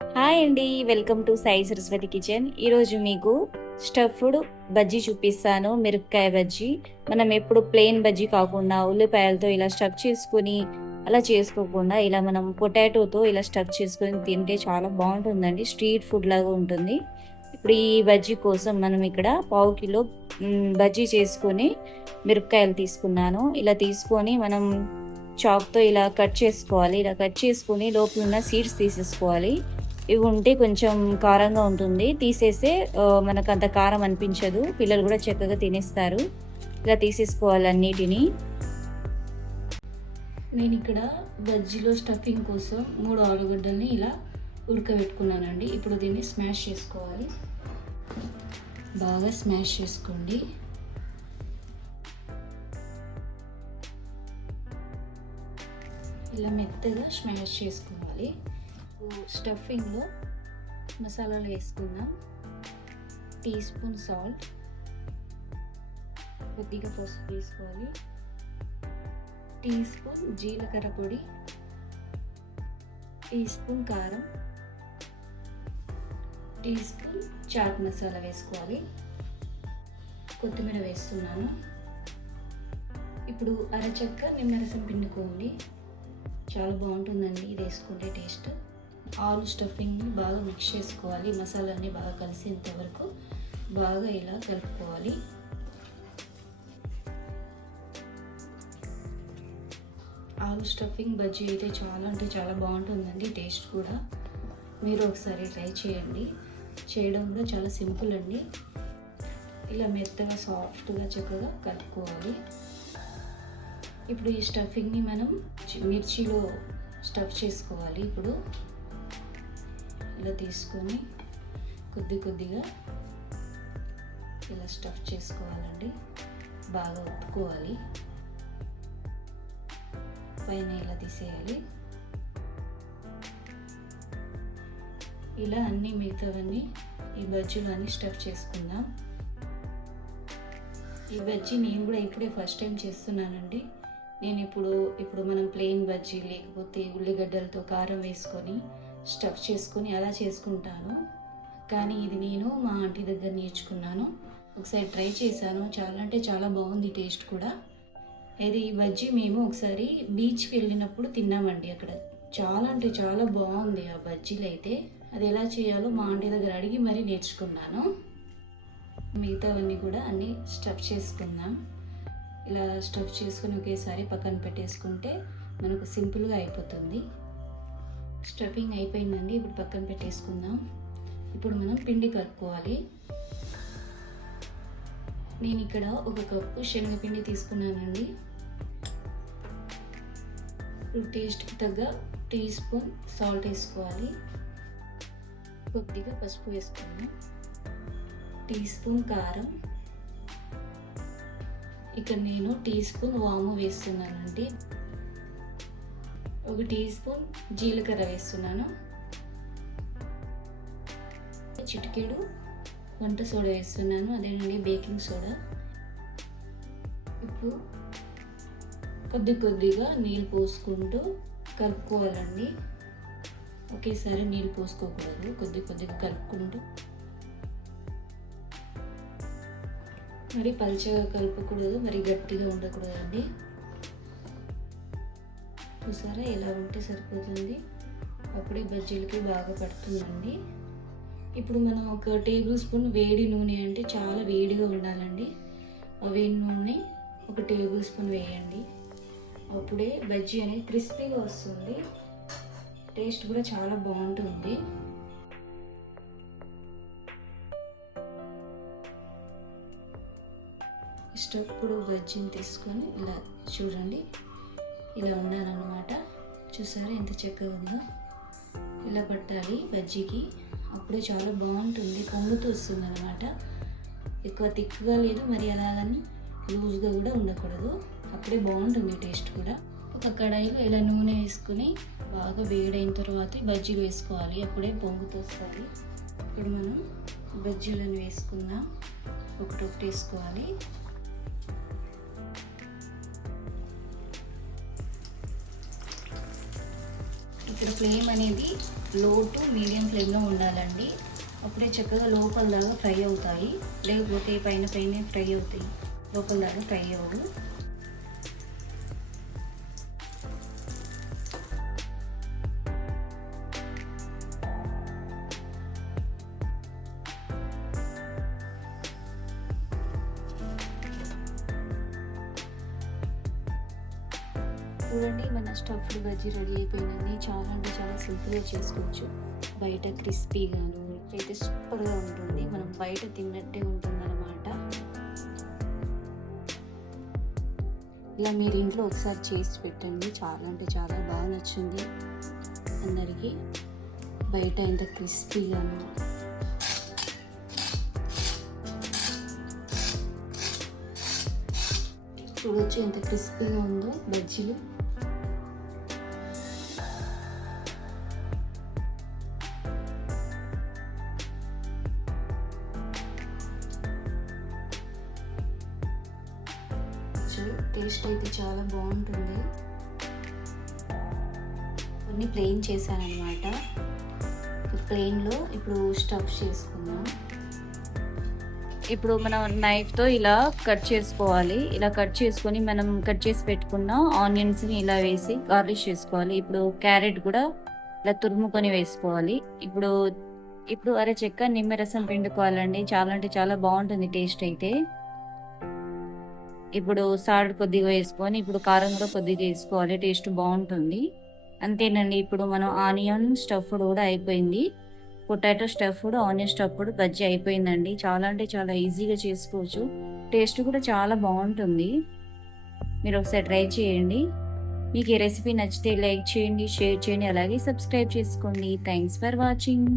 Hi అండి, welcome to Sai Saraswati kitchen. ఈరోజు మీకు స్టఫ్డ్ బజ్జీ చూపిస్తాను. మిరపకాయ బజ్జీ. మనం ఎప్పుడు ప్లెయిన్ బజ్జీ కాకుండా ఉల్లిపాయలతో ఇలా స్టఫ్ చేసుకుని అలా చేసుకోకుండా ఇలా మనం పొటాటోతో ఇలా స్టఫ్ చేసుకొని తింటే చాలా బాగుంటుందండి. స్ట్రీట్ ఫుడ్ లాగా ఉంటుంది. ఇప్పుడు ఈ బజ్జీ కోసం మనం ఇక్కడ 1/2 కిలో బజ్జీ చేసుకొని మిరపకాయలు తీసుకున్నాను. ఇలా తీసుకొని మనం చాక్తో ఇలా కట్ చేసుకోవాలి. ఇలా కట్ చేసుకొని లోపల ఉన్న సీడ్స్ తీసేసుకోవాలి. ఇవి ఉంటే కొంచెం కారంగా ఉంటుంది. తీసేస్తే మనకు అంత కారం అనిపించదు. పిల్లలు కూడా చక్కగా తినేస్తారు. ఇలా తీసేసుకోవాలి అన్నిటినీ. నేను ఇక్కడ బజ్జీలో స్టఫింగ్ కోసం 3 ఆలుగడ్డల్ని ఇలా ఉడకబెట్టుకున్నానండి. ఇప్పుడు దీన్ని స్మాష్ చేసుకోవాలి. బాగా స్మాష్ చేసుకోండి. ఇలా మెత్తగా స్మాష్ చేసుకోవాలి. స్టఫింగ్లో మసాలాలు వేసుకుందాం. టీ స్పూన్ సాల్ట్, కొద్దిగా పసుపు వేసుకోవాలి, టీ స్పూన్ జీలకర్ర పొడి, టీ స్పూన్ కారం, టీ స్పూన్ చాట్ మసాలా వేసుకోవాలి, కొత్తిమీర వేస్తున్నాను. ఇప్పుడు అరచక్క నిమ్మరసం పిండుకోండి. చాలా బాగుంటుందండి ఇది వేసుకుంటే టేస్ట్. ఆలు స్టఫింగ్ని బాగా మిక్స్ చేసుకోవాలి. మసాలాన్ని బాగా కలిసేంత వరకు బాగా ఇలా కలుపుకోవాలి. ఆలు స్టఫింగ్ బజ్జీ అయితే చాలా అంటే చాలా బాగుంటుందండి. టేస్ట్ కూడా మీరు ఒకసారి ట్రై చేయండి. చేయడం కూడా చాలా సింపుల్ అండి. ఇలా మెత్తగా సాఫ్ట్గా చక్కగా కలుపుకోవాలి. ఇప్పుడు ఈ స్టఫింగ్ని మనం మిర్చిలో స్టఫ్ చేసుకోవాలి. ఇప్పుడు ఇలా తీసుకొని కొద్దిగా ఇలా స్టఫ్ చేసుకోవాలండి. బాగా ఒత్తుకోవాలి. పైన ఇలా తీసేయాలి. ఇలా అన్ని మిగతావన్నీ ఈ బజ్జీలు అన్నీ స్టఫ్ చేసుకుందాం. ఈ బజ్జీ నేను కూడా ఇప్పుడే ఫస్ట్ టైం చేస్తున్నానండి. నేను ఇప్పుడు మనం ప్లెయిన్ బజ్జీ లేకపోతే ఉల్లిగడ్డలతో కారం వేసుకొని స్టఫ్ చేసుకొని అలా చేసుకుంటాను. కానీ ఇది నేను మా ఆంటీ దగ్గర నేర్చుకున్నాను. ఒకసారి ట్రై చేశాను. చాలా అంటే చాలా బాగుంది టేస్ట్ కూడా. అయితే ఈ బజ్జీ మేము ఒకసారి బీచ్కి వెళ్ళినప్పుడు తిన్నామండి. అక్కడ చాలా అంటే చాలా బాగుంది ఆ బజ్జీలు అయితే. అది ఎలా చేయాలో మా ఆంటీ దగ్గర అడిగి మరీ నేర్చుకున్నాను. మిగతావన్నీ కూడా అన్నీ స్టఫ్ చేసుకుందాం. ఇలా స్టఫ్ చేసుకుని ఒకేసారి పక్కన పెట్టేసుకుంటే మనకు సింపుల్గా అయిపోతుంది. స్టఫింగ్ అయిపోయిందండి. ఇప్పుడు పక్కన పెట్టేసుకుందాం. ఇప్పుడు మనం పిండి కలుపుకోవాలి. నేను ఇక్కడ 1 కప్పు శనగపిండి తీసుకున్నానండి. ఇప్పుడు టేస్ట్కి తగ్గ టీ స్పూన్ సాల్ట్ వేసుకోవాలి. కొద్దిగా పసుపు వేసుకున్నాం. టీ స్పూన్ కారం. ఇక్కడ నేను టీ స్పూన్ వాము వేస్తున్నానండి. 1 టీ స్పూన్ జీలకర్ర వేస్తున్నాను. చిటికెడు వంట సోడా వేస్తున్నాను. అదేనండి బేకింగ్ సోడా. ఇప్పుడు కొద్దిగా నీళ్ళు పోసుకుంటూ కలుపుకోవాలండి. ఒకేసారి నీళ్ళు పోసుకోకూడదు. కొద్దిగా కలుపుకుంటూ, మరి పల్చగా కలపకూడదు, మరి గట్టిగా ఉండకూడదండి. చూసారా, ఇలా ఉంటే సరిపోతుంది. అప్పుడే బజ్జీలకి బాగా పడుతుందండి. ఇప్పుడు మనం 1 టేబుల్ స్పూన్ వేడి నూనె, అంటే చాలా వేడిగా ఉండాలండి. ఆ వేడి నూనె 1 టేబుల్ స్పూన్ వేయండి. అప్పుడే బజ్జీ అనేది క్రిస్పీగా వస్తుంది. టేస్ట్ కూడా చాలా బాగుంటుంది. ఇప్పుడు బజ్జీని తీసుకొని ఇలా చూడండి, ఇలా ఉండాలన్నమాట. చూసారా ఎంత చక్కగా ఉందో. ఇలా పట్టాలి బజ్జీకి. అప్పుడే చాలా బాగుంటుంది. పొంగుతూ వస్తుంది అనమాట. ఎక్కువ తిక్కుగా లేదు, మరి అలాగని లూజ్గా కూడా ఉండకూడదు. అప్పుడే బాగుంటుంది టేస్ట్ కూడా. ఒక కడాయిలో ఇలా నూనె వేసుకుని బాగా వేడైన తర్వాత బజ్జీలు వేసుకోవాలి. అప్పుడే పొంగుతూ వస్తుంది. ఇప్పుడు మనం బజ్జీలను వేసుకుందాం. ఒకటొకటి వేసుకోవాలి. ఇక్కడ ఫ్లేమ్ అనేది లో టు మీడియం ఫ్లేమ్లో ఉండాలండి. అప్పుడే చక్కగా లోపల దాకా ఫ్రై అవుతాయి, లేకపోతే పైన పైన ఫ్రై అవుతాయి, లోపల దాకా ఫ్రై అవ్వవు. చూడండి, మన స్టఫ్డ్ బజ్జీ రెడీ అయిపోయిందండి. చాలా అంటే చాలా సింపుల్గా చేసుకోవచ్చు. బయట క్రిస్పీగాను అయితే సూపర్గా ఉంటుంది. మనం బయట తిన్నట్టే ఉంటుంది అన్నమాట. ఇలా మీరు ఇంట్లో ఒకసారి చేసి పెట్టండి, చాలా అంటే చాలా బాగా నచ్చింది అందరికీ. బయట ఎంత క్రిస్పీగాను, చూడొచ్చు ఎంత క్రిస్పీగా ఉందో బజ్జీలు. టేస్ట్ అయితే చాలా బాగుంటుంది. కొన్ని ప్లెయిన్ చేశానమాట. ప్లెయిన్లో ఇప్పుడు స్టఫ్ చేసుకుందాం. ఇప్పుడు మనం నైఫ్తో ఇలా కట్ చేసుకోవాలి. ఇలా కట్ చేసుకొని మనం కట్ చేసి పెట్టుకున్న ఆనియన్స్ని ఇలా వేసి గార్లిష్ చేసుకోవాలి. ఇప్పుడు క్యారెట్ కూడా ఇలా తురుముకొని వేసుకోవాలి. ఇప్పుడు అరచెక్క నిమ్మరసం పిండుకోవాలండి. చాలా అంటే చాలా బాగుంటుంది టేస్ట్ అయితే. ఇప్పుడు సాల్ట్ కొద్దిగా వేసుకొని ఇప్పుడు కారం కూడా కొద్దిగా వేసుకోవాలి, టేస్ట్ బాగుంటుంది. అంతేనండి, ఇప్పుడు మనం ఆనియన్ స్టఫ్డ్ కూడా అయిపోయింది. Potato stuffed, onion stuffed bajji అయిపోయిందండి. చాలా అంటే చాలా ఈజీగా చేసుకోవచ్చు, టేస్ట్ కూడా చాలా బాగుంటుంది. మీరు ఒకసారి ట్రై చేయండి. మీకు ఈ రెసిపీ నచ్చితే లైక్ చేయండి, షేర్ చేయండి, అలాగే సబ్స్క్రైబ్ చేసుకోండి. Thanks for watching.